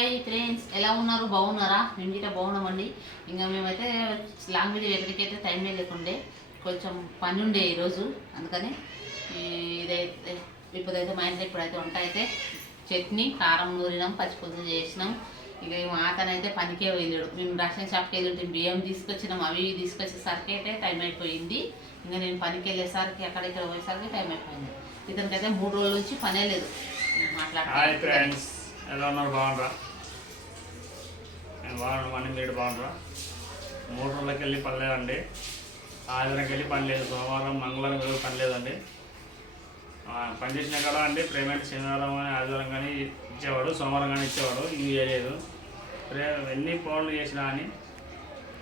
Hi friends, ఎలా ఉన్నారు? బాగున్నారా? మేము గిట్ట బాగున్నామండి. ఇంకా మేమైతే లాంగ్ వీడియో ఎక్కడికైతే టైమే లేకుండే, కొంచెం పని ఉండే ఈరోజు. అందుకని ఇదైతే ఇప్పుడైతే మా ఇంట్లో ఇప్పుడైతే వంట అయితే చట్నీ కారం నూరినాం, పచ్చిపులుసు చేసినాం. ఇక మా అతనైతే పనికే వెళ్ళాడు. మేము రేషన్ షాప్కి వెళ్ళి బియ్యం తీసుకొచ్చినాం, అవి తీసుకొచ్చేసరికి అయితే టైం అయిపోయింది. ఇంకా నేను పనికి వెళ్ళేసరికి అక్కడిక్కడ పోయేసరికి టైం అయిపోయింది. ఇతనికైతే 3 రోజుల నుంచి పనే లేదు. మాట్లాడుతున్నాను. ఎలా ఉన్నారు? బాగుండ్రా? నేను బాగున్నామని మీరు బాగుండ్రా? 3 రోజులకి వెళ్ళి పని లేదండి. ఆదివారంకి వెళ్ళి పని లేదు. సోమవారం మంగళవారం వెళ్ళి పని లేదండి. పని చేసినా కదా అండి పేమెంట్ శనివారం కానీ ఆదివారం కానీ ఇచ్చేవాడు, సోమవారం కానీ ఇచ్చేవాడు. ఇది చేయలేదు. ఎన్ని ఫోన్లు చేసినా అని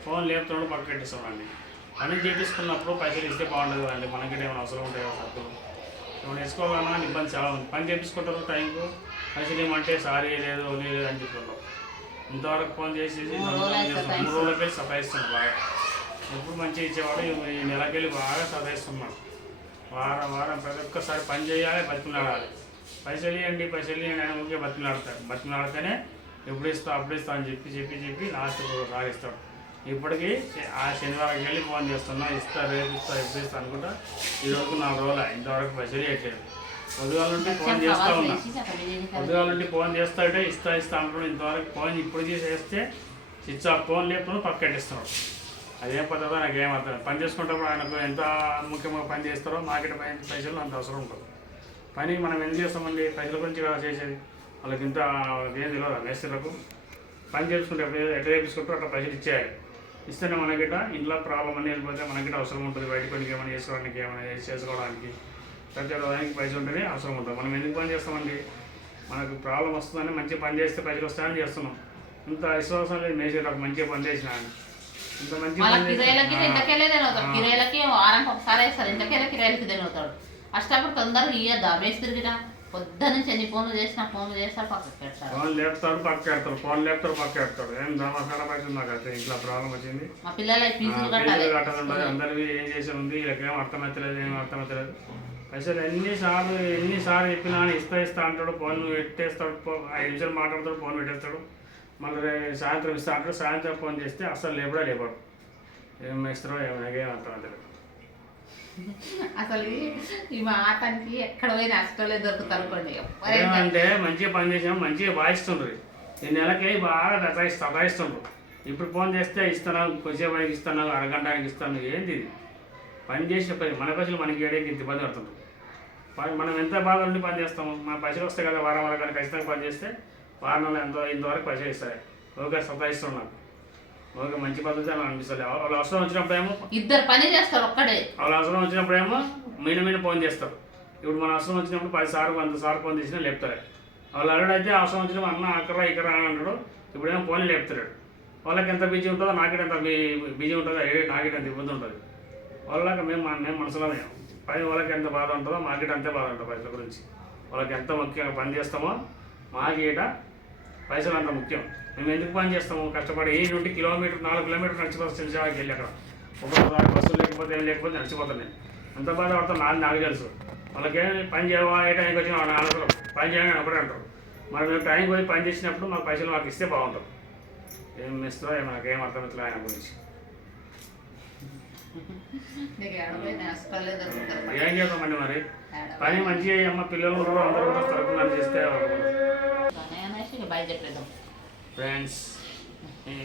ఫోన్ లేపుతున్నాడు, పక్క పెట్టిస్తామండి. పని చేపించుకున్నప్పుడు పైసలు ఇస్తే బాగుంటుంది కదండి. మనకి ఏమైనా అవసరం ఉంటాయి కదా సరుకులు. ఇప్పుడు వేసుకోవాలన్నా ఇబ్బంది చాలా ఉంది. పని చేపించుకుంటారు టైంకు, పైసలు ఏమంటే సారీ లేదు లేదు అని చెప్తున్నాం. ఇంతవరకు ఫోన్ చేసేసి 3 రోజులకి సతాయిస్తున్నాడు బాగా. ఎప్పుడు మంచిగా ఇచ్చేవాడు, ఈ నెలకెళ్ళి బాగా సతాయిస్తున్నాడు. వారం ప్రతి ఒక్కసారి పని చేయాలి, బతిమలాడాలి. పైసలు ఇవ్వండి అని ఊరికే బతిమలాడితేనే ఎప్పుడు ఇస్తా అప్పుడు ఇస్తా అని చెప్పి లాస్ట్కు సాగిస్తాడు. ఇప్పటికీ ఆ శనివారం వెళ్ళి ఫోన్ చేస్తున్నా, రేపు ఇస్తా ఎప్పుడు ఇస్తా అనుకుంటా. ఈరోజు 4 రోజులు ఇంతవరకు పైసలు ఇవ్వట్లేదు. పొద్దుగాల నుండి ఫోన్ చేస్తూ ఉన్నా, పొద్దుగాల నుండి ఫోన్ చేస్తాడే ఇస్తా అంటున్నాడు. ఇంతవరకు ఫోన్ ఇప్పుడు చేస్తే స్విచ్ ఆఫ్, ఫోన్ లేకుండా పక్కెట్టిస్తున్నాడు. అదేం పద్ధతో నాకేం అర్థం. పని చేసుకుంటప్పుడు ఆయనకు ఎంత ముఖ్యంగా పని చేస్తారో మార్కెట్ పైసలు అంత అవసరం ఉంటుంది. పని మనం ఎందుకు చేస్తామండి? పైసల గురించి కదా చేసేది. వాళ్ళకి ఇంత ఏం తెలియదు మేస్త్రులకు. పని చేసుకుంటే ఎట్లా చేపించుకుంటారో అట్లా పైసలు ఇచ్చేయాలి. ఇస్తేనే మనకిట ఇంట్లో ప్రాబ్లం అని వెళ్ళిపోతే మనకిట అవసరం ఉంటుంది. బయట పనికి ఏమైనా చేసుకోవడానికి ప్రతి దానికి పైసలు ఉంటేనే అవసరం ఉంటుంది. మనం ఎందుకు పని చేస్తామండి? మనకు ప్రాబ్లం వస్తుందని మంచిగా పని చేస్తే పైసలు వస్తాయని చేస్తున్నాం. ఇంత విశ్వాసం లేదు మేసేటప్పుడు మంచిగా పని చేసిన ఇంత మంచిగా కిరాయిలకి వారానికి ఒకసారి వేస్తారు. ఇంతకైనా కిరాయిలకి తిరుగుతాడు. అష్టప్పుడు తొందరగా ఇయ్యద్దా మేస్త్రి గిట? పొద్దు నుంచి ఎన్ని ఫోన్లు చేస్తారు, పక్కకు పెడతారు. ఫోన్ లేపుతాడు, పక్క పెడతాడు. ఏం దమాసాల పైసలు నాకు అయితే ఇంట్లో ప్రాబ్లం వచ్చింది. మా పిల్లల ఫీజులు కట్టాలి. అందరివి ఏం చేసి ఉంది, వీళ్ళకేం అర్థమవుతలేదు. పైసలు ఎన్నిసార్లు చెప్పినా ఇస్తా అంటాడు. ఫోన్ పెట్టేస్తాడు, 5 నిమిషాలు మాట్లాడతాడు, ఫోన్ పెట్టేస్తాడు. మళ్ళీ సాయంత్రం ఇస్తా అంటాడు. సాయంత్రం ఫోన్ చేస్తే అసలు లేపాడు. ఏం ఇస్తారో ఏం అర్థమవుతలేదు. అసలు ఈ మాటానికి ఎక్కడ పోయినా అష్టలే దొరుకుతారు అనుకోండి. ఏమంటే మంచిగా పని చేసినా మంచిగా వాయిస్తుండ్రు. ఈ నెలకి బాగా సతాయిస్తుండ్రు. ఇప్పుడు ఫోన్ చేస్తే ఇస్తున్నావు, కొద్దిసేపు ఇస్తున్నావు, అరగంటకి ఇస్తాను. ఏంది ఇది? పని చేసిన పని మన పైసలు మనకి ఏడేకి ఇంత ఇబ్బంది పడుతుంది. మనం ఎంత బాధ ఉండి పని చేస్తాము. మన పైసలు వస్తాయి కదా వారం కానీ ఖచ్చితంగా పని చేస్తే వారంలో ఇంతవరకు పైసలు ఇస్తాయి. ఓకే సతాయిస్తున్నాను. ఓకే మంచి పద్ధతి అని అనిపిస్తుంది. వాళ్ళు అవసరం వచ్చినప్పుడేమో ఇద్దరు పని చేస్తారు ఒక్కడే. వాళ్ళు అవసరం వచ్చినప్పుడేమో మీద ఫోన్ చేస్తారు. ఇప్పుడు మన అవసరం వచ్చినప్పుడు 10 సార్లు 100 సార్లు ఫోన్ చేసినా లేపుతారు. వాళ్ళు అల్లుడైతే అవసరం వచ్చినప్పుడు అన్న అక్కడ ఇక్కడ అని అంటాడు. ఇప్పుడేమో ఫోన్ లేపుతాడు. వాళ్ళకి ఎంత బిజీ ఉంటుందో నాకెంత ఎంత బిజీ ఉంటుందో నాకెంత ఎంత ఇబ్బంది ఉంటుంది. వాళ్ళకి మేము మనసులో పని వాళ్ళకి ఎంత బాధ ఉంటుందో మార్కెట్ అంతే బాధ ఉంటుంది. పైసల గురించి వాళ్ళకి ఎంత ముఖ్యంగా పని చేస్తామో మాకేట పైసలు అంత ముఖ్యం. మేము ఎందుకు పని చేస్తాము? కష్టపడి 4 కిలోమీటర్ నడిచిపోతాం. శివసేవాకి వెళ్ళి అక్కడ ఒక్కొక్కసారి బస్సులు లేకపోతే నడిచిపోతాను. నేను ఎంత బాధపడతాను నాకు తెలుసు. వాళ్ళకేం పని చేయవా, ఏ టైంకి వచ్చినా వాళ్ళని అనవసరం. పని చేయని ఒకటే అంటారు. మరి మేము టైంకి పోయి పని చేసినప్పుడు మాకు పైసలు మాకు ఇస్తే బాగుంటుంది. ఏం ఇస్తారో నాకేం అర్థమవుతుంది ఆయన గురించి. ఏం చేద్దామండి మరి? పని మంచిగా అమ్మ పిల్లలు కూడా అందరూ కూడా తరపున చేస్తే ఫ్రెండ్స్.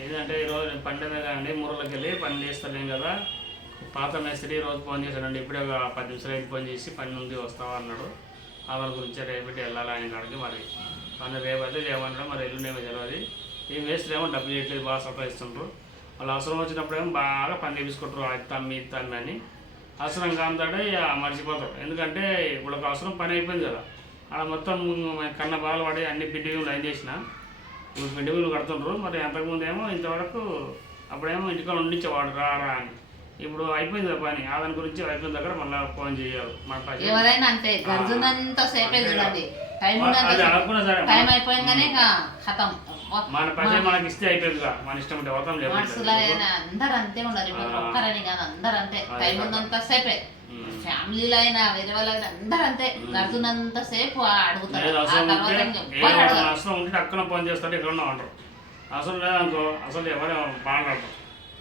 ఏదంటే ఈరోజు పండుగ కానీ 3 రోజులకి వెళ్ళి పని చేస్తలేం కదా. పాత మేస్త్రి రోజు ఫోన్ చేశాడండి. ఇప్పుడే ఒక 10 నిమిషాలు అయితే ఫోన్ చేసి పని ఉంది వస్తావా అన్నాడు. వాళ్ళ గురించి రేపెట్టి వెళ్ళాలి ఆయన కాడికి. మరి కానీ రేపు అయితే లేవన్నాడు. మరి ఎల్లుండేమో తెలియదు. ఈ మేస్త్రి ఏమో డబ్బులు చేయట్లేదు, బాగా సతాయిస్తుండ్రు. వాళ్ళు అవసరం వచ్చినప్పుడేమో బాగా పని చేపించుకుంటారు. ఇస్తామి అని అవసరం కాంతాడే మర్చిపోతారు. ఎందుకంటే ఇప్పుడు ఒక అవసరం పని అయిపోయింది కదా. అలా మొత్తం కన్న బాలు పడి అన్ని బిడ్డలు లైన్ చేసిన ఇప్పుడు బిడ్డలు కడుతుండ్రు. మరి అంతకుముందు ఏమో ఇంతవరకు అప్పుడేమో ఇంటికాడ ఉండించేవాడు రా అని. ఇప్పుడు అయిపోయింది పని. దాని గురించి అయిపోయిన దగ్గర మళ్ళీ ఫోన్ చేయాలి. ఎవరైనా అంతే సేపే చూడండి. టైం అయిపోయిందనే ఖతం. మన పైసలు మనకి ఇస్తే అయిపోయింది. మన ఇష్టం ఉంటే అవతం లేదు. అందరూ అంతే ఉండాలి. ఒక్కరని కాదు, అందరూ అంతే. టైం ఉన్నంత సేపే. ఫ్యామిలీలో అయినా వేరే వాళ్ళైనా అందరూ అంతే గడుతున్నంత సేపు అడుగుతారు. లేదు ఆ అవసరం తర్వాత ఉంటే ఇంకెవ్వరు అడగరు. అవసరం ఉంటే అక్కడ పని చేస్తారు ఎక్కడన్నా అంటారు. అవసరం లేదనుకో అసలు ఎవరు బాగుంటారు.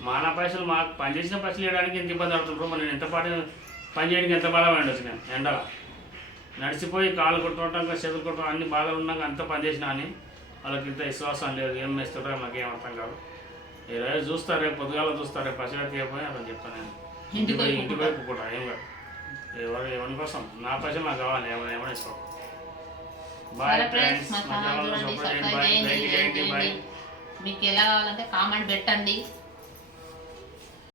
మన పైసలు మాకు పని చేసిన పైసలు ఇవ్వడానికి ఎంత ఇబ్బంది పడుతుంటారు. మరి నేను ఎంత పని చేయడానికి ఎంత బాధ పడి నేను ఎండల నడిచిపోయి కాళ్ళు కొట్టుకోవటం చేతులు కొట్టడం అన్ని బాధలు ఉన్నాక అంత పని చేసినా అని వాళ్ళకి ఇంత విశ్వాసం లేదు. ఏం వేస్తారో మాకు ఏం అర్థం కాదు. ఈరోజు చూస్తారు, రేపు పొద్దుగాల చూస్తారు, రేపు పసిగా తీయపోయి అతను చెప్తాను నేను ఇంటికి పోయి కూడా ఏం కాదు. ఎవరి కోసం నా పైసలు నాకు కావాలి. ఏమైనా ఇస్తాం. బాయ్ ఫ్రెండ్స్, మా ఛానల్ చూడండి, సబ్స్క్రైబ్ చేయండి, లైక్ చేయండి. మీకు ఎలా కావాలంటే కామెంట్ పెట్టండి.